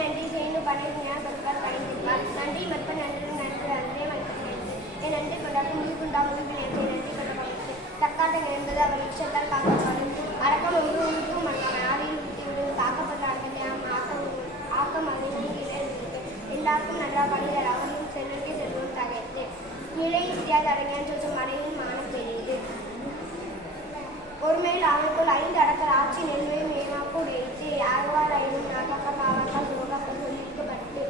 நன்றி செய்து பணியார் பொருட்கள் பணிந்திருப்பார். நன்றி மற்ற நன்று நன்று அன்றே மற்ற நன்றி என் நன்றி கொண்டாடும் முடிவுண்டா முடிவு நேற்று நன்றி கொண்டாடு தக்காட்ட என்பது அவர் இஷ்டத்தால் காக்கப்படும். அடக்கம் ஒன்றும் ஆவியில் ஊற்றிவிடும் காக்கப்பட்ட அடக்கம் ஆக்கம் அதனை இழந்தது. எல்லாருக்கும் நன்றாக பணிதர் அவரும் செல்வத்தை செல்வம் தகைத்து நிலை இத்தியாத அடங்கியான் சொல்லும் மனையின் மானம் தெரியுது. ஒருமையில் அவனுக்குள் 5 அடக்கல் ஆட்சி நெல்மையும் மேமாக்கு உடைத்து ஆழ்வார் ஐந்தும் நாகப்பல் ஆவாக்கால் யோகப்பல் சொல்லியிருக்கப்பட்டு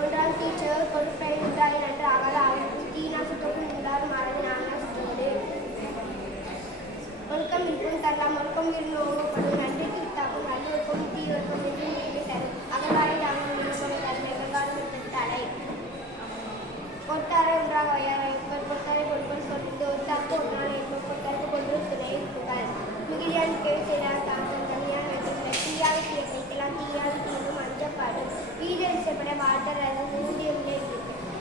ஒன்றால் தீச்சவர் பொருட்களை உண்டாகி நன்று ஆகாத அவனுக்கு தீனா சுத்தோடு நின்றார் மாறது நானா சுத்தோடு ஒழுக்கம் இருக்கும் தரலாம் ஒழுக்கம் இருந்தோங்கப்படும் நன்றி தீர்த்தாக்கும் நல்லொழுக்கம் தீவர்க்கம் என்று நீரை தரும் அகழ்வாரை அவன் நிறுவனம் தரும் எதிர்காலம் தடை கொட்டாரை ஒன்றாக வையாரை கொட்டாரை பொருட்கள் சொல்லிட்டு ஒத்தாக்கு ஒன்றால் என்பது கொட்டாருக்கு கொண்டு துணை புகழ் மிகிலியான் கேள்வி செய்தால் தான் தனியாக வைத்துள்ள தீயாக தீர்க்கலாம் தீயாக தீரும் அஞ்சப்பாடு வீதரிசப்பட வாழ்த்தர் அது மூடியுள்ளே இருக்கு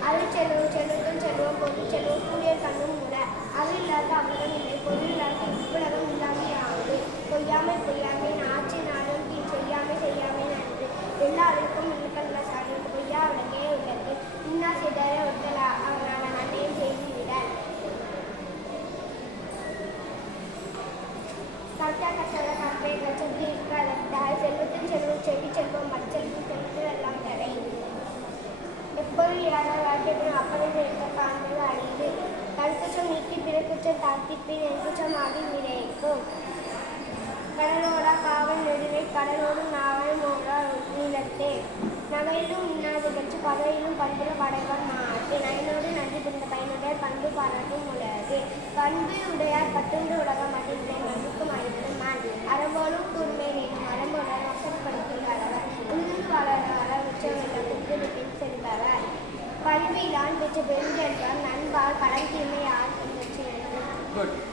அது செல்வம் செல்வத்தும் செல்வம் பொருள் செல்வம் கூடியர் கண்ணும் மூட அது இல்லாத அவலம் இல்லை பொருள் இல்லாத இவ்வுலகம் இல்லாமல் ஆகுது பொய்யாமை பொய்யாமை ஆட்சி நாடும் தீ செய்யாமை செய்யாமை நன்று எல்லா அதற்கும் இழுக்கல்ல சாடு பொய்யா அவளுக்கே உள்ளது இன்னா செய்தாரே ஒருத்தல் அவனான நன்மையை செய்துவிட கர்த்தா கஷ்ட காப்பை கச்சத்தி இருக்காத செல்வத்தின் செல்வம் செடி செல்வம் மற்றெல்வம் செல்வத்தில் எல்லாம் தடை எப்போது யாரால் வாழ்க்கைப்படும் அப்பதை சேர்த்த காண்பது அழியுது கருக்குச்சம் நீக்கி பிறக்குச்சம் தாத்திப்பின் எங்குச்சம் ஆகி விரைக்கும் கடலோடா காவல் நெடுவை கடலோடு நாவல் மோடா நீளத்தே நகையிலும் இன்னாது கட்சி பகையிலும் பண்புல படைப்பான் மாட்டு நயனோடு நன்றி புரிந்த பயனுடைய பண்பு பாராட்டும் உள்ளது பண்பு உடையார் பட்டுண்டு உலகம் மதிப்பினை மண்ணுக்கு மனிதனும் மான் அறம்போலும் கூர்மை நீக்கும் அறம்போட வசப்படுத்துகிறவர் உருந்து வளர உச்சவெல்லாம் புத்தகத்தின் செல்பவர் பண்பிலான் பெற்ற பெருஞ்செல்வர் நண்பால் படம் தீமை யார் வெற்றி